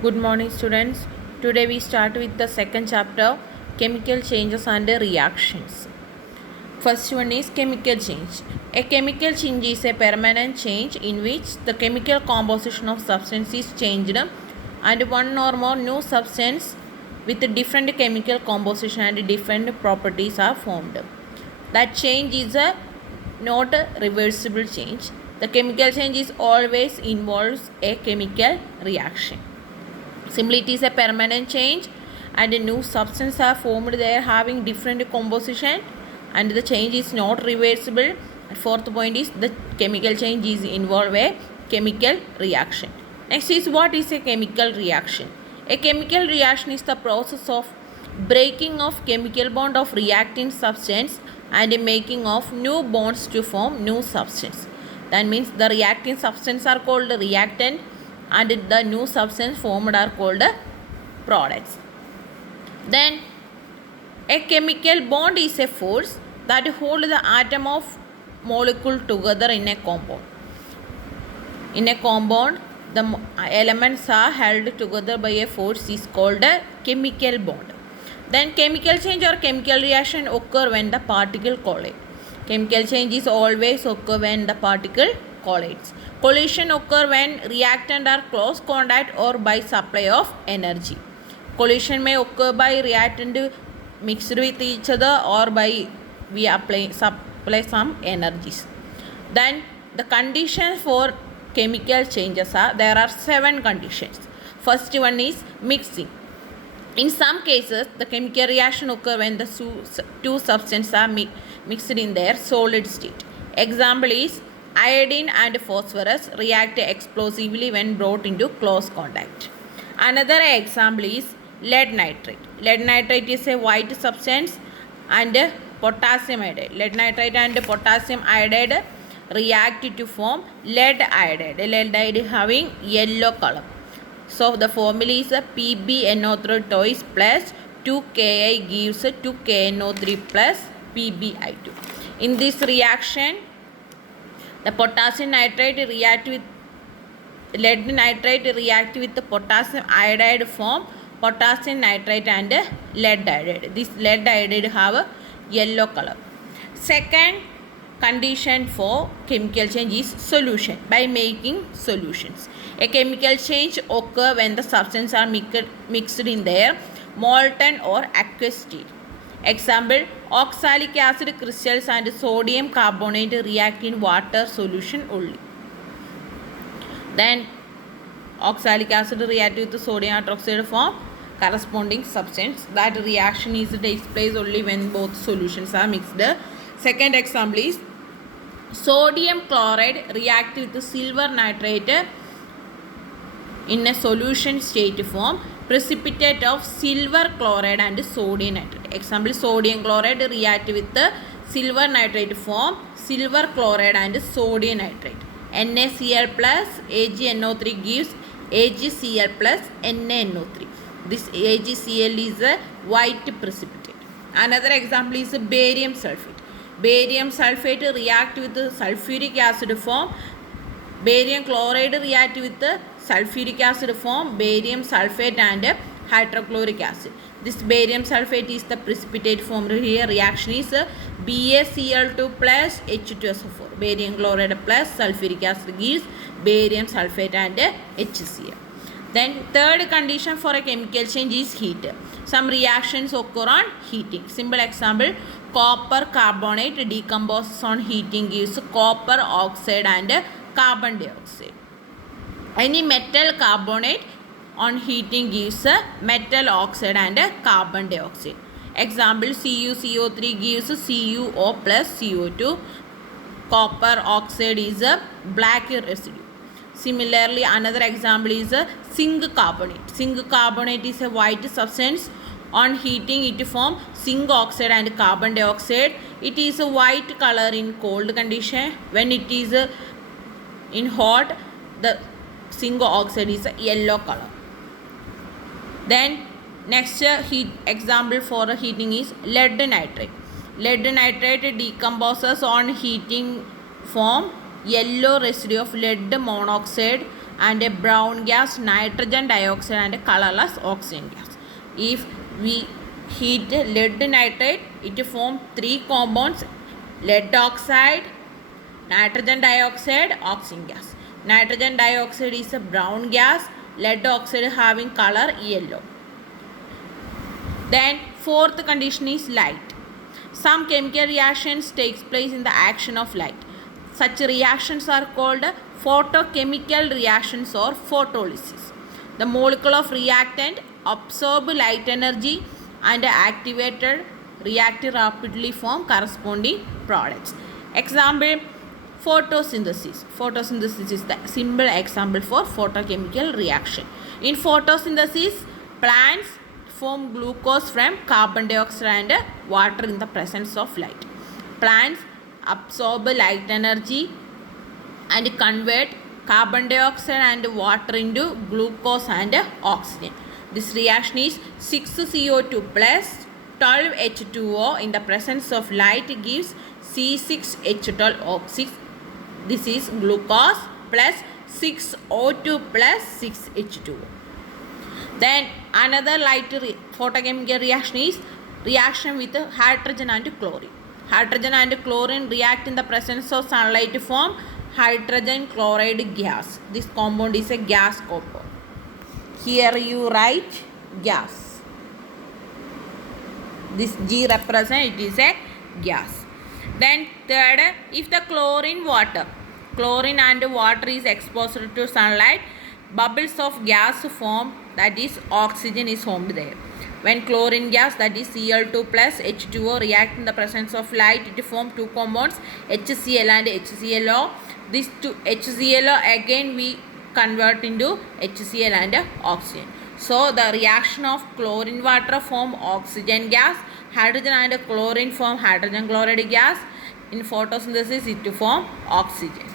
Good morning, students. Today we start with the second chapter, chemical changes and reactions. First one is chemical change. A chemical change is a permanent change in which the chemical composition of substance is changed and one or more new substance with different chemical composition and different properties are formed. That change is a not a reversible change. The chemical change is always involves a chemical reaction. Simply it is a permanent change and a new substance are formed there having different composition and the change is not reversible. And fourth point is the chemical change is involve a chemical reaction. Next is what is a chemical reaction? A chemical reaction is the process of breaking of chemical bond of reacting substance and making of new bonds to form new substance. That means the reacting substance are called reactant and the new substance formed are called products. Then a chemical bond is a force that holds the atom of molecule together in a compound. In a compound, the elements are held together by a force is called a chemical bond. Then chemical change or chemical reaction occur when the particle collide. Chemical change is always occur when the particle collides. Collision occur when reactant are close contact or by supply of energy. Collision may occur by reactant mixed with each other or by we supply some energies. Then the conditions for chemical changes are there are 7 conditions. First one is mixing. In some cases, the chemical reaction occur when the two substances are mixed in their solid state. Example is iodine and phosphorus react explosively when brought into close contact. Another example is lead nitrate. Lead nitrate is a white substance and potassium iodide. Lead nitrate and potassium iodide react to form lead iodide. Lead iodide having yellow color. So the formula is PbNO3 twice plus 2Ki gives 2KNO3 plus PbI2. In this reaction, the potassium nitrate react with lead nitrate react with the potassium iodide form potassium nitrate and lead iodide. This lead iodide have a yellow color. Second condition for chemical change is solution by making solutions. A chemical change occur when the substances are mixed in their molten or aqueous state. Example, oxalic acid crystals and sodium carbonate react in water solution only. Then oxalic acid react with the sodium hydroxide form corresponding substance. That reaction is takes place only when both solutions are mixed. Second example is sodium chloride react with the silver nitrate in a solution state form precipitate of silver chloride and sodium nitrate. Example, sodium chloride react with the silver nitrate form silver chloride and sodium nitrate. NaCl plus AgNO3 gives AgCl plus NaNO3. This AgCl is a white precipitate. Another example is barium sulfate. Barium sulfate react with the sulfuric acid form barium chloride react with the sulfuric acid form barium sulfate and hydrochloric acid. This barium sulfate is the precipitate form. Here reaction is BaCl2 plus H2SO4. Barium chloride plus sulfuric acid gives barium sulfate and HCl. Then third condition for a chemical change is heat. Some reactions occur on heating. Simple example, copper carbonate decomposes on heating gives copper oxide and carbon dioxide. Any metal carbonate on heating gives metal oxide and carbon dioxide. Example, CuCO3 gives CuO plus CO2. Copper oxide is a black residue. Similarly, another example is zinc carbonate. Zinc carbonate is a white substance. On heating, it forms zinc oxide and carbon dioxide. It is a white color in cold condition. When it is in hot, the zinc oxide is a yellow color. Then next heat example for heating is lead nitrate. Lead nitrate decomposes on heating form yellow residue of lead monoxide and a brown gas nitrogen dioxide and a colorless oxygen gas. If we heat lead nitrate, it forms three compounds: lead oxide, nitrogen dioxide, oxygen gas. Nitrogen dioxide is a brown gas, lead oxide having color yellow. Then fourth condition is light. Some chemical reactions takes place in the action of light. Such reactions are called photochemical reactions or photolysis. The molecule of reactant absorb light energy and activated react rapidly form corresponding products. Example, photosynthesis. Photosynthesis is the simple example for photochemical reaction. In photosynthesis, plants form glucose from carbon dioxide and water in the presence of light. Plants absorb light energy and convert carbon dioxide and water into glucose and oxygen. This reaction is 6CO2 plus 12H2O in the presence of light gives C6H12O6. This is glucose plus 6O2 plus 6H2O. Then another light photochemical reaction is reaction with hydrogen and chlorine. Hydrogen and chlorine react in the presence of sunlight to form hydrogen chloride gas. This compound is a gas compound. Here you write gas. This G represents it is a gas. Then third, if the chlorine and water is exposed to sunlight, bubbles of gas form, that is oxygen is formed there. When chlorine gas, that is Cl2 plus H2O react in the presence of light, it form two compounds HCl and HClO. This two HClO again we convert into HCl and oxygen. So the reaction of chlorine water form oxygen gas, hydrogen and chlorine form hydrogen chloride gas. In photosynthesis it form oxygen.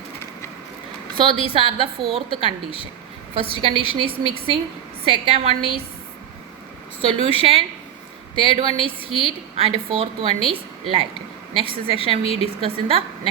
So these are the fourth condition. First condition is mixing, second one is solution, third one is heat, and fourth one is light. Next section we discuss in the next